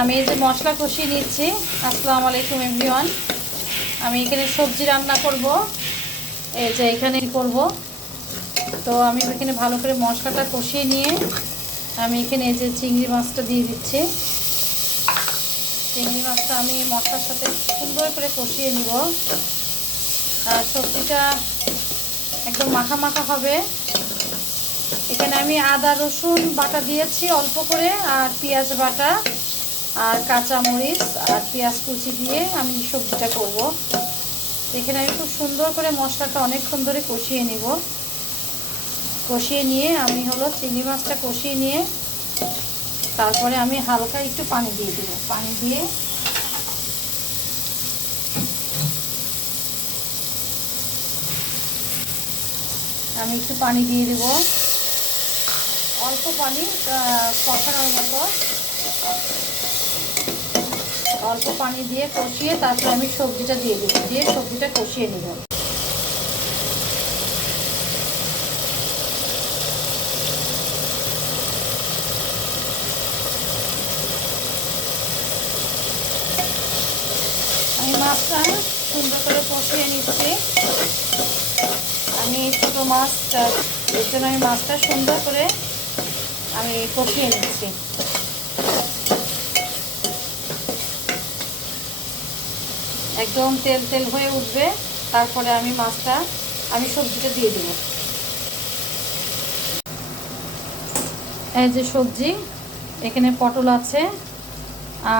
আমি এই যে মশলা কষিয়ে নিচ্ছি। আসসালামু আলাইকুম এভরিওয়ান। আমি এখানে সবজি রান্না করব। এই যে এখানে করব, তো আমি এখানে ভালো করে মশলাটা কষিয়ে নিয়ে আমি এখানে এই যে চিংড়ি মাছটা দিয়ে দিচ্ছি। চিংড়ি মাছটা আমি মশলার সাথে সুন্দর করে কষিয়ে নিব। আর সবজিটা একদম মাখা মাখা হবে। এখানে আমি আদা রসুন বাটা দিয়েছি অল্প করে, আর পেঁয়াজ বাটা আর কাঁচামরিচ আর পেঁয়াজ কুচি দিয়ে আমি সবজিটা করব। এখানে আমি খুব সুন্দর করে মশলাটা অনেকক্ষণ ধরে কষিয়ে নিব। কষিয়ে নিয়ে আমি হলো চিংড়ি মাছটা কষিয়ে নিয়ে তারপরে আমি হালকা একটু পানি দিয়ে দেব। পানি দিয়ে আমি একটু পানি দিয়ে দেব, অল্প পানি কষানোর মতো। অল্প পানি দিয়ে কষিয়ে তারপরে আমি সবজিটা দিয়ে দেবো, দিয়ে সবজিটা কষিয়ে নেব। আমি মাছটা সুন্দর করে কষিয়ে নিচ্ছি। আমি ছোটো মাছটা, এর জন্য আমি মাছটা সুন্দর করে আমি কষিয়ে নিচ্ছি। একদম তেল তেল হয়ে উঠবে, তারপরে আমি সবজিটা দিয়ে দেব। এই যে সবজি, এখানে পটল আছে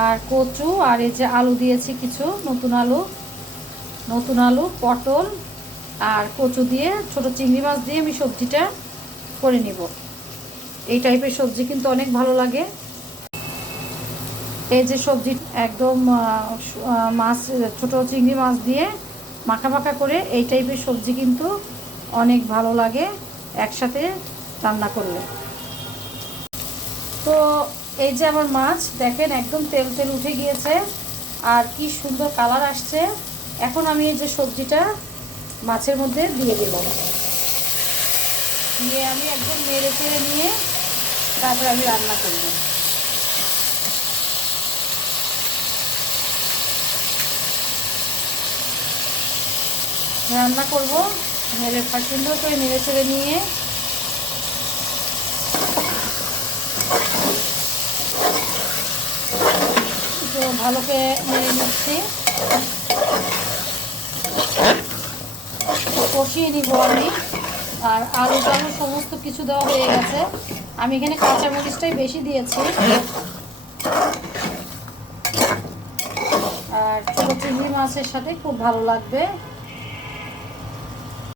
আর কচু, আর এই যে আলু দিয়েছি কিছু, নতুন আলু পটল আর কচু দিয়ে, ছোট চিংড়ি মাছ দিয়ে আমি সবজিটা করে নিব। এই টাইপের সবজি কিন্তু অনেক ভালো লাগে। এই যে সবজি একদম মাছ, ছোট চিংড়ি মাছ দিয়ে মাখা মাখা করে, এই টাইপের সবজি কিন্তু অনেক ভালো লাগে একসাথে রান্না করলে। তো এই যে আমার মাছ দেখেন একদম তেল তেল উঠে গিয়েছে আর কি সুন্দর কালার আসছে। এখন আমি এই যে সবজিটা মাছের মধ্যে দিয়ে দেব, দিয়ে আমি একদম নেড়ে চেড়ে নিয়ে তারপরে আমি রান্না করব। সুন্দর করে নেড়ে চেড়ে নিয়ে তো ভালো করে নেড়ে নিচ্ছি, কষিয়ে নিব আমি। আর আলু টালু সমস্ত কিছু দেওয়া হয়ে গেছে। আমি এখানে কাঁচামরিচটাই বেশি দিয়েছি। আর ছোটো চিংড়ি মাছের সাথে খুব ভালো লাগবে।